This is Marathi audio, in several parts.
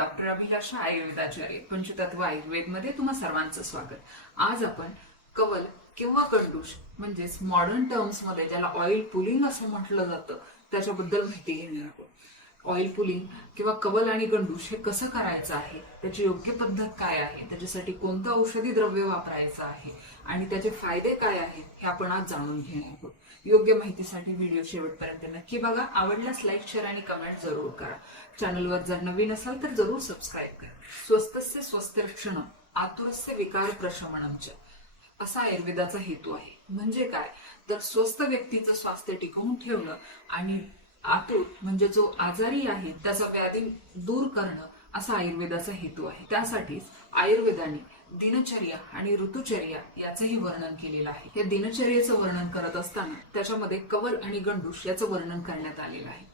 डॉक्टर अभिलाषा आयुर्वेदाचार्य पंचतत्व आयुर्वेदमध्ये तुम्हा सर्वांचं स्वागत. आज आपण कवल किंवा कंडूश म्हणजेच मॉडर्न टर्म्समध्ये ज्याला ऑइल पुलिंग असं म्हटलं जातं त्याच्याबद्दल माहिती घेणार आहोत. ऑइल पुलिंग किंवा कवल आणि गंडूश हे कसं करायचं आहे? त्याची योग्य पद्धत काय आहे? त्याच्यासाठी कोणतं औषधी द्रव्य वापरायचं आहे? आणि त्याचे फायदे काय आहेत? हे आपण आज जाणून घेणार आहोत. योग्य माहितीसाठी व्हिडिओ शेवटपर्यंत नक्की बघा. आवडल्यास लाईक शेअर आणि कमेंट जरूर करा. चॅनलवर जर नवीन असाल तर जरूर सबस्क्राईब करा. स्वस्तस्य स्वस्त रक्षण आतुरस्य विकार प्रशमनमच्या असा आयुर्वेदाचा हेतू आहे. म्हणजे काय? तर स्वस्थ व्यक्तीचं स्वास्थ्य टिकवून ठेवणं आणि आतूर म्हणजे जो आजारी आहे त्याचा व्याधी दूर करणं असा आयुर्वेदाचा हेतू आहे. त्यासाठीच आयुर्वेदाने दिनचर्या आणि ऋतुचर्या याचंही वर्णन केलेलं आहे. या दिनचर्येचं वर्णन करत असताना त्याच्यामध्ये कवल आणि गंडूष याचं वर्णन करण्यात आलेलं आहे.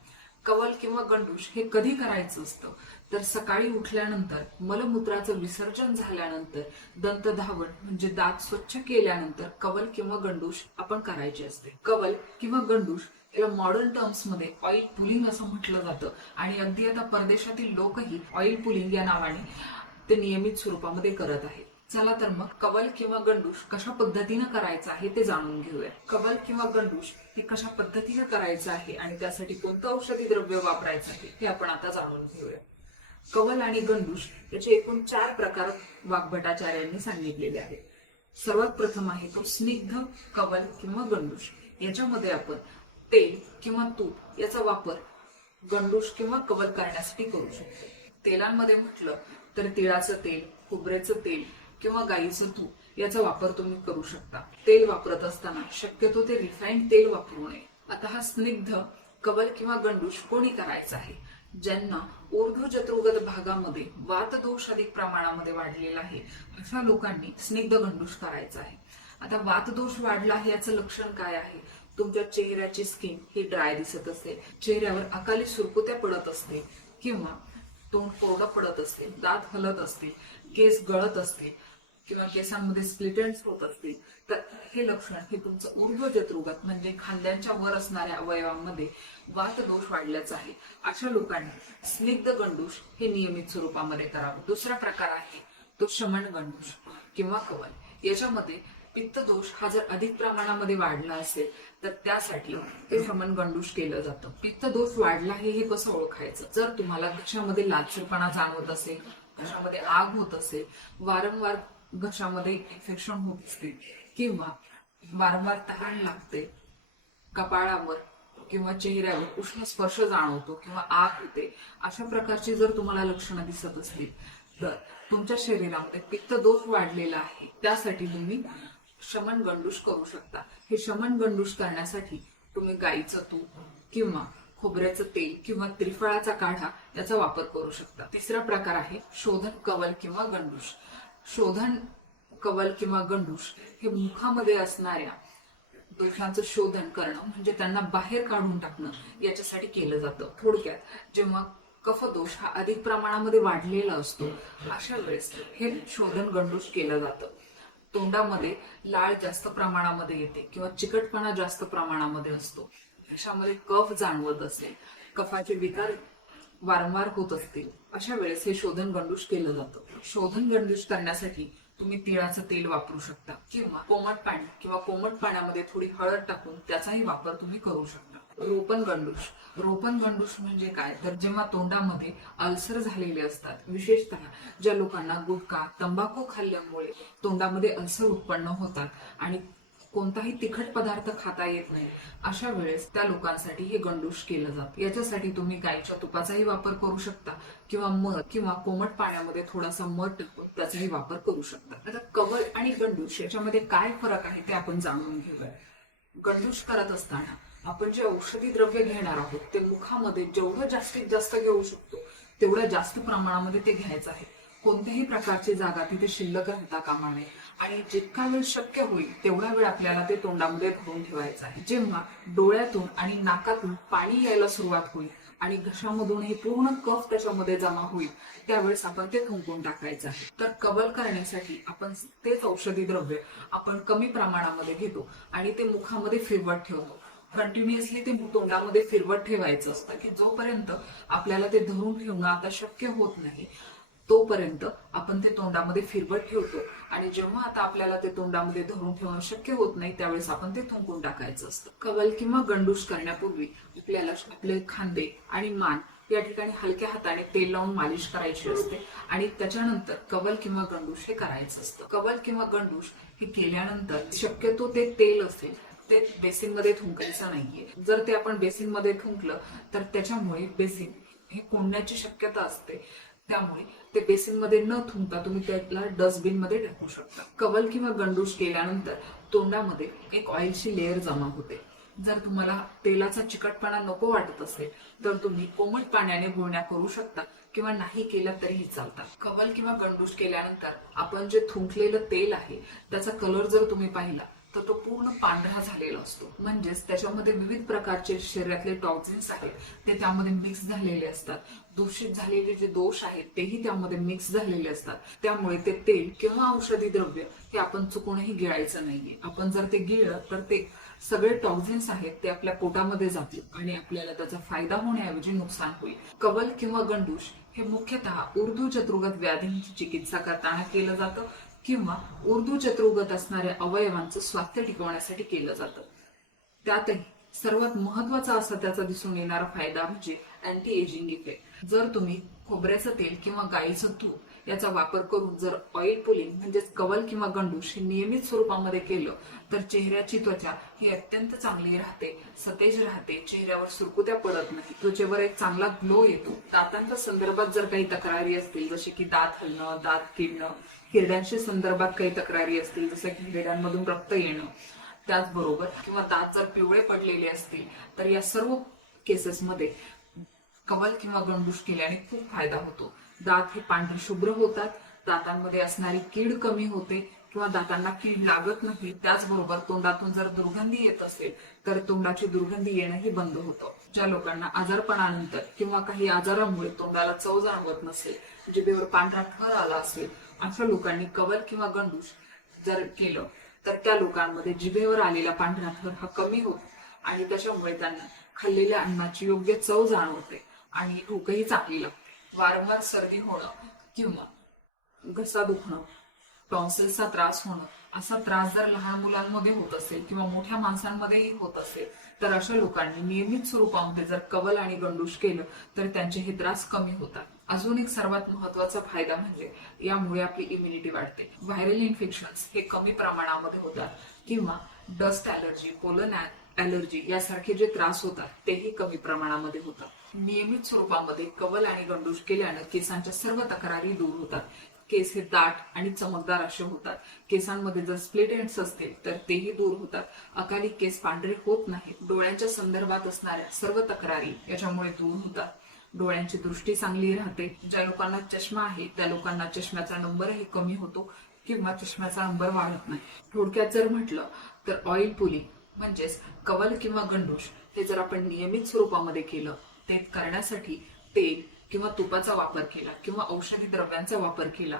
कवल किंवा गंडूष हे कधी करायचं असतं? तर सकाळी उठल्यानंतर मलमूत्राचं विसर्जन झाल्यानंतर दंत धावण म्हणजे दात स्वच्छ केल्यानंतर कवल किंवा गंडूष आपण करायचे असते. कवल किंवा गंडूष तेव्हा मॉडर्न टर्म्समध्ये ऑइल पुलिंग असं म्हटलं जातं. आणि अगदी आता परदेशातील लोकही ऑइल पुलिंग या नावाने ते नियमित स्वरूपामध्ये करत आहेत. चला तर मग कवल किंवा गंडूश कशा पद्धतीनं करायचं आहे ते जाणून घेऊया. कवल किंवा गंडूश हे कशा पद्धतीनं करायचं आहे आणि त्यासाठी कोणतं औषधी द्रव्य वापरायचं आहे हे आपण आता जाणून घेऊया. कवल आणि गंडूश याचे एकूण चार प्रकार वाग्भटाचार्यांनी सांगितलेले आहेत. सर्वात प्रथम आहे तो स्निग्ध कवल किंवा गंडूश याच्यामध्ये आपण तेल किंवा तूप याचा वापर गंडूश किंवा कवल करण्यासाठी करू शकतो. तेलांमध्ये म्हटलं तर तिळाचं तेल खोबऱ्याचं तेल किंवा गाईचं तूप याचा वापर तुम्ही करू शकता. तेल वापरत असताना शक्यतो ते रिफाईंड तेल वापरू नये. आता हा स्निग्ध कवल किंवा गंडूश कोणी करायचा आहे? ज्यांना ऊर्ध्व जत्रुगत भागामध्ये वातदोष अधिक प्रमाणामध्ये वाढलेला आहे अशा लोकांनी स्निग्ध गंडूश करायचा आहे. आता वातदोष वाढला आहे याचं लक्षण काय आहे? तुमच्या चेहऱ्याची स्किन ही ड्राय दिसत असते. चेहऱ्यावर अकाली सुरकुत्या पडत असते किंवा तोंड कोरडं पडत असते दात हलत असते केस गळत असते किंवा केसांमध्ये स्प्लिटेंट्स होत असतील तर हे लक्षण हे तुमचं ऊर्ध्व जत्रुगत म्हणजे खांद्यांच्या वर असणाऱ्या अवयवांमध्ये वात दोष वाढल्याच आहे. अशा लोकांनी स्निग्ध गंडूष हे नियमित स्वरूपामध्ये करावं. दुसरा प्रकार आहे तो शमन गंडूष किंवा कवल. याच्यामध्ये पित्त दोष हा जर अधिक प्रमाणामध्ये वाढला असेल तर त्यासाठी ते भ्रमण गंडूष केलं जातं. पित्त दोष वाढला आहे हे कसं ओळखायचं? जर तुम्हाला घशामध्ये लालसरपणा जाणवत असेल घशामध्ये आग होत असेल वारंवार घशामध्ये इन्फेक्शन होत असतील किंवा वारंवार तहान लागते कपाळावर किंवा चेहऱ्यावर उष्ण स्पर्श जाणवतो किंवा आग होते अशा प्रकारची जर तुम्हाला लक्षणं दिसत असतील तर तुमच्या शरीरामध्ये पित्त दोष वाढलेला आहे त्यासाठी तुम्ही शमन गंडूश करू शकता. हे शमन गंडूश करण्यासाठी तुम्ही गाईचं तूप किंवा खोबऱ्याचं तेल किंवा त्रिफळाचा काढा याचा वापर करू शकता. तिसरा प्रकार आहे शोधन कवल किंवा गंडूश शोधन कवल किंवा गंडूश हे मुखामध्ये असणाऱ्या दोषांचं शोधन करणं म्हणजे त्यांना बाहेर काढून टाकणं याच्यासाठी केलं जातं. थोडक्यात जेव्हा कफदोष हा अधिक प्रमाणामध्ये वाढलेला असतो अशा वेळेस हे शोधन गंडूश केलं जातं. तोंडामध्ये लाळ जास्त प्रमाणामध्ये येते किंवा चिकटपणा जास्त प्रमाणामध्ये असतो. अशामध्ये कफ जाणवत असेल कफाचे विकार वारंवार होत असतील अशा वेळेस हे शोधन गंडूष केलं जातं. शोधन गंडूष करण्यासाठी तुम्ही तिळाचं तेल वापरू शकता किंवा कोमट पाणी किंवा कोमट पाण्यामध्ये थोडी हळद टाकून त्याचाही वापर तुम्ही करू शकता. रोपण गंडूष. रोपण गंडूष म्हणजे काय? तर जेव्हा तोंडामध्ये अल्सर झालेले असतात विशेषतः ज्या लोकांना गुटखा तंबाखू खाल्ल्यामुळे तोंडामध्ये अल्सर उत्पन्न होतात आणि कोणताही तिखट पदार्थ खाता येत नाही अशा वेळेस त्या लोकांसाठी हे गंडूश केलं जातं. याच्यासाठी तुम्ही गायच्या तुपाचाही वापर करू शकता किंवा मध किंवा कोमट पाण्यामध्ये थोडासा मध टाकून त्याचाही वापर करू शकता. आता कवल आणि गंडूष याच्यामध्ये काय फरक आहे ते आपण जाणून घेऊया. गंडूष करत असताना आपण जे औषधी द्रव्य घेणार आहोत ते मुखामध्ये जेवढं जास्तीत जास्त घेऊ शकतो तेवढ्या जास्त प्रमाणामध्ये ते घ्यायचं आहे. कोणत्याही प्रकारची जागा तिथे शिल्लक राहता कामा नये. आणि जितका वेळ शक्य होईल तेवढा वेळ आपल्याला ते तोंडामध्ये भरून ठेवायचं आहे. जेव्हा डोळ्यातून आणि नाकातून पाणी यायला सुरुवात होईल आणि घशामधून हे पूर्ण कफ त्याच्यामध्ये जमा होईल त्यावेळेस आपण ते थुंकून टाकायचं आहे. तर कबल करण्यासाठी आपण तेच औषधी द्रव्य आपण कमी प्रमाणामध्ये घेतो आणि ते मुखामध्ये फिरवत ठेवतो. कंटिन्युअसली ते तोंडामध्ये फिरवत ठेवायचं असतं की जोपर्यंत आपल्याला ते धरून ठेवणं आता शक्य होत नाही तोपर्यंत आपण ते तोंडामध्ये फिरवत ठेवतो. आणि जेव्हा आता आपल्याला ते तोंडामध्ये धरून ठेवणं शक्य होत नाही त्यावेळेस आपण ते थुंकून टाकायचं असतं. कवल किंवा गंडूश करण्यापूर्वी आपल्याला आपले खांदे आणि मान या ठिकाणी हलक्या हाताने तेल लावून मालिश करायची असते आणि त्याच्यानंतर कवल किंवा गंडूश हे करायचं असतं. कवल किंवा गंडूश हे केल्यानंतर शक्यतो ते तेल असेल ते बेसिनमध्ये थुंकायचं नाहीये. जर ते आपण बेसिनमध्ये थुंकलं तर त्याच्यामुळे बेसिन हे कोंडण्याची शक्यता असते. त्यामुळे ते बेसिनमध्ये न थुंकता तुम्ही त्याला डस्टबिनमध्ये टाकू शकता. कवल किंवा गंडूश केल्यानंतर तोंडामध्ये एक ऑइलची लेअर जमा होते. जर तुम्हाला तेलाचा चिकटपणा नको वाटत असेल तर तुम्ही कोमट पाण्याने गुळण्या करू शकता किंवा नाही केलं तरीही चालतात. कवल किंवा गंडूश केल्यानंतर आपण जे थुंकलेलं तेल आहे त्याचा कलर जर तुम्ही पाहिला तर तो पूर्ण पांढरा झालेला असतो. म्हणजेच त्याच्यामध्ये विविध प्रकारचे शरीरातले टॉक्झिन्स आहेत ते त्यामध्ये मिक्स झालेले असतात. दूषित झालेले जे दोष आहेत तेही त्यामध्ये मिक्स झालेले असतात. त्यामुळे ते तेल किंवा औषधी द्रव्य हे आपण चुकूनही गिळायचं नाहीये. आपण जर ते गिळलं तर ते सगळे टॉक्झिन्स आहेत ते आपल्या पोटामध्ये जातील आणि आपल्याला त्याचा फायदा होण्याऐवजी नुकसान होईल. कवल किंवा गंडूश हे मुख्यतः उर्दू चतुर्गत व्याधींची चिकित्सा करताना केलं जातं. किंवा उर्दू चतुर्गत असणाऱ्या अवयवांचं स्वास्थ्य टिकवण्यासाठी केलं जातं. त्यातही सर्वात महत्त्वाचा असा त्याचा दिसून येणारा फायदा म्हणजे अँटी एजिंग इफेक्ट जर तुम्ही खोबऱ्याचं तेल किंवा गाईचं तूप याचा वापर करून जर ऑइल पुलिंग म्हणजेच कवल किंवा गंडूश हे नियमित स्वरूपामध्ये केलं तर चेहऱ्याची त्वचा ही अत्यंत चांगली राहते सतेज राहते चेहऱ्यावर सुरकुत्या पडत नाही. त्वचेवर एक चांगला ग्लो येतो. दातांच्या संदर्भात जर काही तक्रारी असतील जसे की दात हलणं दात किडणं हिरड्यांशी संदर्भात काही तक्रारी असतील जसं की हिरड्यांमधून रक्त येणं त्याचबरोबर किंवा दात जर पिवळे पडलेले असतील तर या सर्व केसेसमध्ये कवल किंवा गंडूष केल्याने खूप फायदा होतो. दात हे पांढरे शुभ्र होतात दातांमध्ये असणारी कीड कमी होते किंवा दातांना कीड लागत नाही त्याचबरोबर तोंडातून जर दुर्गंधी येत असेल तर तोंडाची दुर्गंधी येणंही बंद होतं. ज्या लोकांना आजारपणानंतर किंवा काही आजारामुळे तोंडाला चव जाणवत नसेल म्हणजे जिभेवर पांढरा थर आला असेल अशा लोकांनी कवल किंवा गंडूष जर केलं तर त्या लोकांमध्ये जिभेवर आलेला पांढरा थर हा कमी होतो. आणि त्याच्यामुळे त्यांना खाल्लेल्या अन्नाची योग्य चव जाणवते आणि भूकही चांगली लागते. वारंवार सर्दी होणं किंवा घसा दुखणं टॉन्सिल्सचा त्रास होणं असा त्रास जर लहान मुलांमध्ये होत असेल किंवा मोठ्या माणसांमध्येही होत असेल तर अशा लोकांनी नियमित स्वरूपामध्ये जर कवल आणि गंडूश केलं तर त्यांचे हे त्रास कमी होतात. अजून एक सर्वात महत्त्वाचा फायदा म्हणजे यामुळे आपली इम्युनिटी वाढते. व्हायरल इन्फेक्शन हे कमी प्रमाणामध्ये होतात किंवा डस्ट ॲलर्जी पोलन ॲलर्जी यासारखे जे त्रास होतात तेही कमी प्रमाणामध्ये होतात. नियमित स्वरूपामध्ये कवल आणि गंडूश केल्यानं केसांच्या सर्व तक्रारी दूर होतात. केस हे दाट आणि चमकदार असे होतात. केसांमध्ये जर स्प्लिट एंड्स असतील तर तेही दूर होतात. अकाली केस पांढरे होत नाहीत. डोळ्यांच्या संदर्भात असणाऱ्या सर्व तक्रारी याच्यामुळे दूर होतात. डोळ्यांची दृष्टी चांगली राहते. ज्या लोकांना चष्मा आहे त्या लोकांना चष्म्याचा नंबरही कमी होतो किंवा चष्म्याचा नंबर वाढत नाही. थोडक्यात जर म्हटलं तर ऑइल पुलिंग म्हणजेच कवल किंवा गंडूश हे जर आपण नियमित स्वरूपामध्ये केलं ते करण्यासाठी तेल किंवा तुपाचा वापर केला किंवा औषधी द्रव्यांचा वापर केला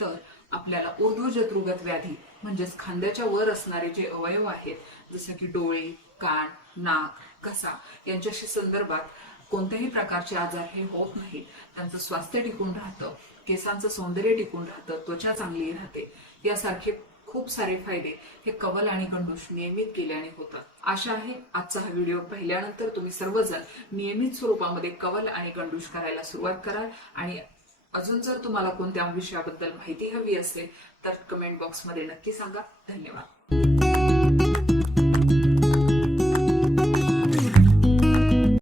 तर आपल्याला ऊर्ध्व व्याधी म्हणजेच खांद्याच्या वर असणारे जे अवयव आहेत जसं की डोळे कान नाक घसा यांच्याशी संदर्भात कोणत्याही प्रकारचे आजार हे होत नाहीत. त्यांचं स्वास्थ्य टिकून राहतं केसांचं सौंदर्य टिकून राहतं त्वचा चांगली राहते. यासारखे खूप सारे फायदे हे कवल आणि गंडूश नियमित केल्याने होतात. आशा आहे आजचा हा व्हिडिओ पाहिल्यानंतर तुम्ही सर्वजण नियमित स्वरूपामध्ये कवल आणि गंडूश करायला सुरुवात कराल. आणि अजून जर तुम्हाला कोणत्या विषयाबद्दल माहिती हवी असेल तर कमेंट बॉक्समध्ये नक्की सांगा. धन्यवाद.